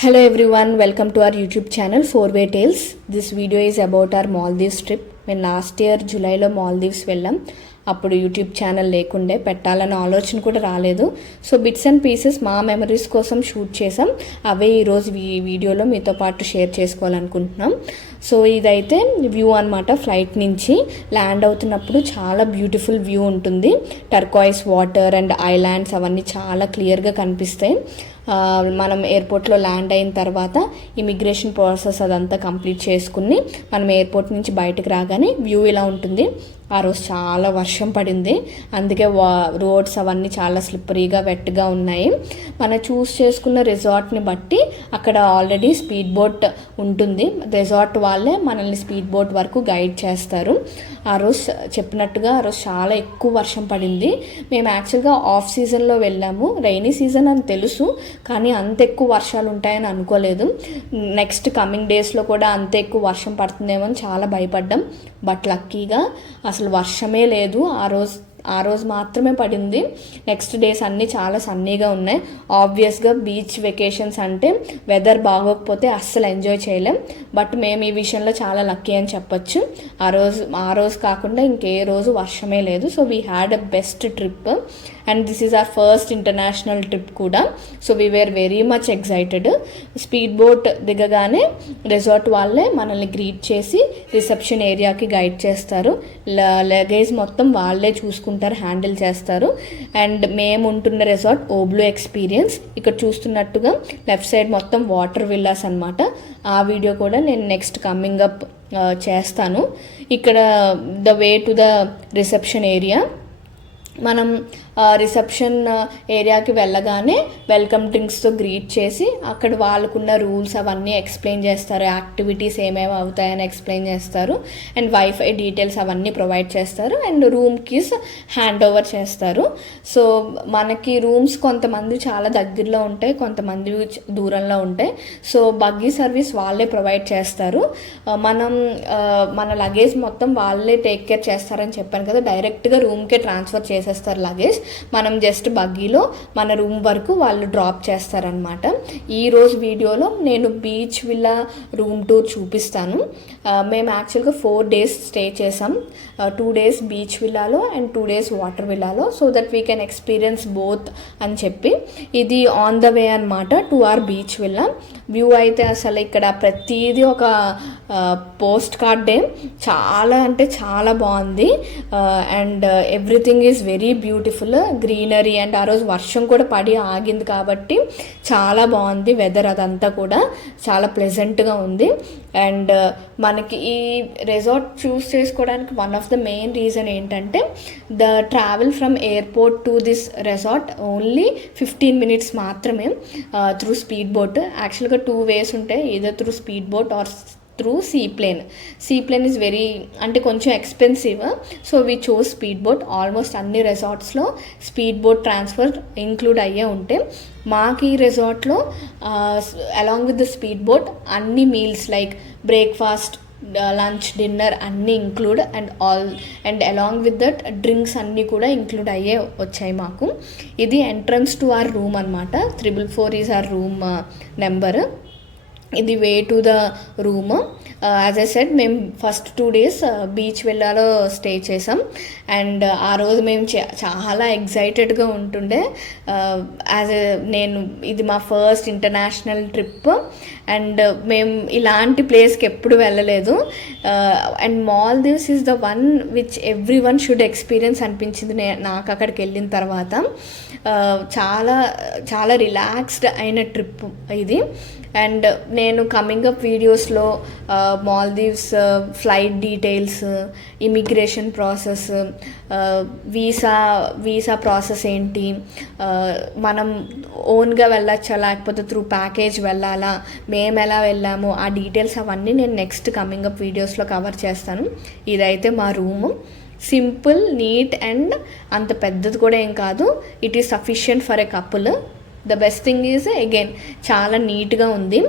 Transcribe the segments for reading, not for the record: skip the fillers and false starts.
Hello everyone, welcome to our YouTube channel 4-Way Tales. This video is about our Maldives trip. మేము last year జూలైలో మాల్దీవ్స్ వెళ్ళాం. అప్పుడు YouTube channel లేకుండే, పెట్టాలన్న ఆలోచన కూడా రాలేదు. సో బిట్స్ అండ్ పీసెస్ మా మెమరీస్ కోసం షూట్ చేసాం. అవే ఈరోజు వీడియోలో మీతో పాటు షేర్ చేసుకోవాలనుకుంటున్నాం. సో ఇదైతే వ్యూ అనమాట. ఫ్లైట్ నుంచి ల్యాండ్ అవుతున్నప్పుడు చాలా బ్యూటిఫుల్ వ్యూ ఉంటుంది. టర్కాయిస్ వాటర్ అండ్ ఐలాండ్స్ అవన్నీ చాలా క్లియర్గా కనిపిస్తాయి. మనం ఎయిర్పోర్ట్లో ల్యాండ్ అయిన తర్వాత ఇమిగ్రేషన్ ప్రాసెస్ అదంతా కంప్లీట్ చేసుకుని మనం ఎయిర్పోర్ట్ నుంచి బయటకు రాగానే వ్యూ ఇలా ఉంటుంది. ఆ రోజు చాలా వర్షం పడింది, అందుకే రోడ్స్ అవన్నీ చాలా స్లిప్పరీగా వెట్గా ఉన్నాయి. మనం చూస్ చేసుకున్న రిసార్ట్ని బట్టి అక్కడ ఆల్రెడీ స్పీడ్ బోట్ ఉంటుంది. రిసార్ట్ వాళ్ళే మనల్ని స్పీడ్ బోట్ వరకు గైడ్ చేస్తారు. ఆ రోజు చెప్పినట్టుగా ఆ రోజు చాలా ఎక్కువ వర్షం పడింది. మేము యాక్చువల్గా ఆఫ్ సీజన్లో వెళ్ళాము. రైనీ సీజన్ అని తెలుసు, కానీ అంత ఎక్కువ వర్షాలు ఉంటాయని అనుకోలేదు. నెక్స్ట్ కమింగ్ డేస్లో కూడా అంత ఎక్కువ వర్షం పడుతుందేమో అని చాలా భయపడ్డాం. బట్ లక్కీగా అసలు వర్షమే లేదు. ఆ రోజు మాత్రమే పడింది. నెక్స్ట్ డేస్ అన్నీ చాలా సన్నీగా ఉన్నాయి. ఆబ్వియస్గా బీచ్ వెకేషన్స్ అంటే వెదర్ బాగోకపోతే అస్సలు ఎంజాయ్ చేయలేం. బట్ మేము ఈ విషయంలో చాలా లక్కీ అని చెప్పొచ్చు. ఆ రోజు కాకుండా ఇంకే రోజు వర్షమే లేదు. So we had a best trip and this is our first international trip కూడా. So we were very much excited. Speed boat దిగగానే రిసార్ట్ వాళ్ళే మనల్ని గ్రీట్ చేసి రిసెప్షన్ ఏరియాకి గైడ్ చేస్తారు. లగేజ్ మొత్తం వాళ్ళే చూసుకుంటారు, హ్యాండిల్ చేస్తారు. అండ్ మేము ఉంటున్న రిసార్ట్ ఓబ్లో ఎక్స్పీరియన్స్. ఇక్కడ చూస్తున్నట్టుగా లెఫ్ట్ సైడ్ మొత్తం వాటర్ విల్లాస్ అనమాట. ఆ వీడియో కూడా నేను నెక్స్ట్ కమింగ్ అప్ చేస్తాను. ఇక్కడ the way to the reception area. మనం రిసెప్షన్ ఏరియాకి వెళ్ళగానే వెల్కమ్ డ్రింక్స్తో గ్రీట్ చేసి అక్కడ వాళ్ళకున్న రూల్స్ అవన్నీ ఎక్స్ప్లెయిన్ చేస్తారు. యాక్టివిటీస్ ఏమేమి అవుతాయని ఎక్స్ప్లెయిన్ చేస్తారు. అండ్ వైఫై డీటెయిల్స్ అవన్నీ ప్రొవైడ్ చేస్తారు. And room keys hand over చేస్తారు. సో మనకి రూమ్స్ కొంతమంది చాలా దగ్గరలో ఉంటాయి, కొంతమంది దూరంలో ఉంటాయి. సో బగ్గీ సర్వీస్ వాళ్ళే ప్రొవైడ్ చేస్తారు. మన లగేజ్ మొత్తం వాళ్ళే టేక్ కేర్ చేస్తారని చెప్పాను కదా. డైరెక్ట్గా రూమ్కే ట్రాన్స్ఫర్ చేసేస్తారు లగేజ్. మనం జస్ట్ బగ్గీలో మన రూమ్ వరకు వాళ్ళు డ్రాప్ చేస్తారనమాట. ఈరోజు వీడియోలో నేను బీచ్ విల్లా రూమ్ టూర్ చూపిస్తాను. మేము యాక్చువల్గా 4 days స్టే చేసాం. 2 days బీచ్ విల్లాలో అండ్ 2 days వాటర్ విల్లాలో, so that we can experience both అని చెప్పి. ఇది ఆన్ ద వే అనమాట to our beach villa. View అయితే అసలు ఇక్కడ ప్రతిదీ ఒక పోస్ట్ కార్డే. చాలా అంటే చాలా బాగుంది. And everything is very beautiful, greenery. And ఆ రోజు వర్షం కూడా పడి ఆగింది కాబట్టి చాలా బాగుంది వెదర్. అదంతా కూడా చాలా ప్లెజెంట్గా ఉంది. అండ్ మనకి ఈ రిసార్ట్ చూస్ చేసుకోవడానికి one of the main reason ఏంటంటే the travel from airport to this resort only 15 minutes మాత్రమే త్రూ స్పీడ్ బోట్. యాక్చువల్గా 2 ways ఉంటాయి, either through speed boat or through seaplane. Seaplane is very అంటే కొంచెం expensive. So we chose speed boat. Almost అన్ని రిసార్ట్స్లో speed boat transfer include అయ్యే ఉంటాయి. మాకు ఈ రిసార్ట్లో along with the speed boat అన్ని meals like breakfast, lunch, dinner అన్నీ include and along with that drinks అన్నీ కూడా ఇంక్లూడ్ అయ్యే వచ్చాయి మాకు. ఇది ఎంట్రన్స్ టు అవర్ రూమ్ అనమాట. 444 ఈజ్ అవర్ రూమ్ నెంబర్. ఇది way to the room. As I said మేము ఫస్ట్ 2 days బీచ్ విల్లాలో స్టే చేసాం. అండ్ ఆ రోజు మేము చాలా ఎగ్జైటెడ్గా ఉంటుండే. ఇది మా ఫస్ట్ ఇంటర్నేషనల్ ట్రిప్ అండ్ మేము ఇలాంటి ప్లేస్కి ఎప్పుడు వెళ్ళలేదు. And Maldives is the one which every one should experience అనిపించింది నాకు అక్కడికి వెళ్ళిన తర్వాత. చాలా చాలా రిలాక్స్డ్ అయిన ట్రిప్ ఇది. అండ్ నేను కమింగ్ అప్ వీడియోస్లో Maldives flight details, immigration process, visa process ఏంటి, మనం ఓన్గా వెళ్ళచ్చా లేకపోతే త్రూ ప్యాకేజ్ వెళ్ళాలా, మేము ఎలా వెళ్ళాము, ఆ డీటెయిల్స్ అవన్నీ నేను నెక్స్ట్ కమింగ్ అప్ వీడియోస్లో కవర్ చేస్తాను. ఇదైతే మా రూము. సింపుల్, నీట్ అండ్ అంత పెద్దది కూడా ఏం కాదు. It is sufficient for a couple. The best thing is again చాలా నీట్గా ఉంది.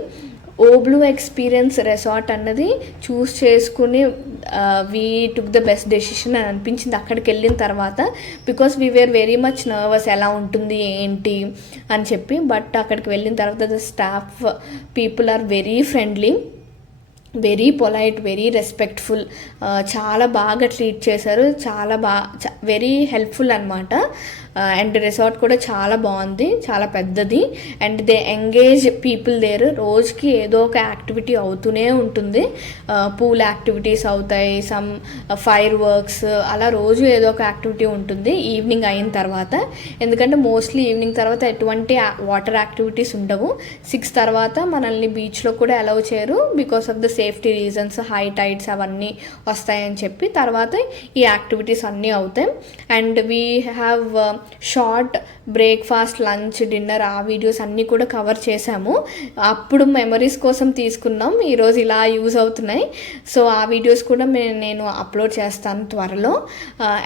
ఓబ్లూ ఎక్స్పీరియన్స్ రెసార్ట్ అన్నది చూస్ చేసుకుని we took the best decision అని అనిపించింది అక్కడికి వెళ్ళిన తర్వాత. Because we were very much nervous, ఎలా ఉంటుంది ఏంటి అని చెప్పి. బట్ అక్కడికి వెళ్ళిన తర్వాత the staff people are very friendly, very polite, very respectful, చాలా బాగా ట్రీట్ చేశారు, చాలా వెరీ హెల్ప్ఫుల్ అనమాట. అండ్ రిసార్ట్ కూడా చాలా బాగుంది, చాలా పెద్దది. And they engage people there. రోజుకి ఏదో ఒక యాక్టివిటీ అవుతూనే ఉంటుంది. పూల్ యాక్టివిటీస్ అవుతాయి, సమ్ ఫైర్ వర్క్స్, అలా రోజు ఏదో ఒక యాక్టివిటీ ఉంటుంది ఈవినింగ్ అయిన తర్వాత. ఎందుకంటే మోస్ట్లీ ఈవినింగ్ తర్వాత ఎటువంటి వాటర్ యాక్టివిటీస్ ఉండవు. 6 తర్వాత మనల్ని బీచ్లో కూడా అలౌ చేయరు because of the safety reasons, high tides అవన్నీ వస్తాయని చెప్పి. తర్వాత ఈ యాక్టివిటీస్ అన్నీ అవుతాయి. And we have short breakfast, lunch, dinner, ఆ వీడియోస్ అన్నీ కూడా కవర్ చేశాము. అప్పుడు మెమరీస్ కోసం తీసుకున్నాం, ఈరోజు ఇలా యూజ్ అవుతున్నాయి. సో ఆ వీడియోస్ కూడా నేను అప్లోడ్ చేస్తాను త్వరలో.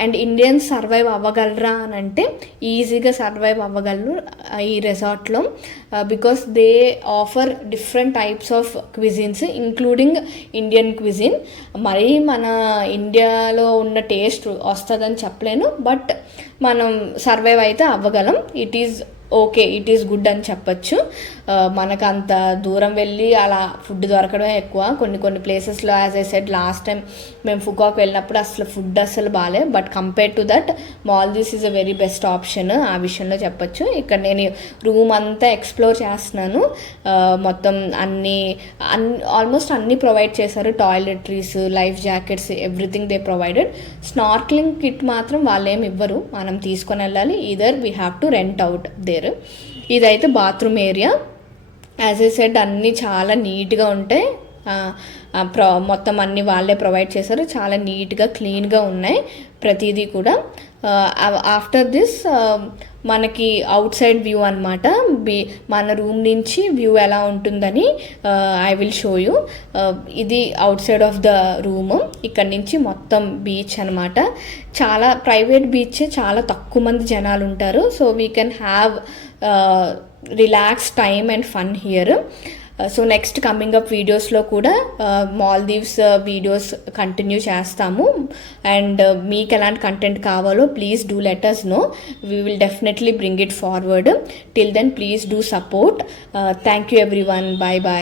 అండ్ ఇండియన్స్ సర్వైవ్ అవ్వగలరా అని అంటే ఈజీగా సర్వైవ్ అవ్వగలరు ఈ రిసార్ట్లో. Because they offer different types of cuisines including Indian cuisine. మరీ మన ఇండియాలో ఉన్న టేస్ట్ వస్తుందని చెప్పలేను, బట్ మనం సర్వైవ్ అయితే అవ్వగలం. It is okay, it is good అని చెప్పచ్చు. మనకు అంత దూరం వెళ్ళి అలా ఫుడ్ దొరకడమే ఎక్కువ. కొన్ని ప్లేసెస్లో as I said last time మేము ఫుకాక్ వెళ్ళినప్పుడు అసలు ఫుడ్ అసలు బాగాలే. But compare to that Maldives is a very best option ఆ విషయంలో చెప్పచ్చు. ఇక్కడ నేను రూమ్ అంతా ఎక్స్ప్లోర్ చేస్తున్నాను. మొత్తం ఆల్మోస్ట్ అన్నీ ప్రొవైడ్ చేశారు. Toiletries, life jackets, everything they provided. Snorkelling kit మాత్రం వాళ్ళేమి ఇవ్వరు, మనం తీసుకొని వెళ్ళాలి. Either we have to rent out there. ఇదైతే bathroom area. As I said అన్నీ చాలా నీట్గా ఉంటాయి. మొత్తం అన్నీ వాళ్ళే ప్రొవైడ్ చేశారు. చాలా నీట్గా క్లీన్గా ఉన్నాయి ప్రతిదీ కూడా. ఆఫ్టర్ దిస్ మనకి అవుట్ సైడ్ వ్యూ అనమాట. మన రూమ్ నుంచి వ్యూ ఎలా ఉంటుందని ఐ విల్ షో యూ. ఇది out side of the room. ఇక్కడ నుంచి మొత్తం బీచ్ అనమాట. చాలా ప్రైవేట్ బీచ్, చాలా తక్కువ మంది జనాలు ఉంటారు. So we can have relax time and fun here. So next coming up వీడియోస్లో కూడా మాల్దీవ్స్ వీడియోస్ కంటిన్యూ చేస్తాము. అండ్ మీకు ఎలాంటి కంటెంట్ కావాలో please do let us know. We will definitely bring it forward. Till then, please do support. Thank you everyone. Bye bye.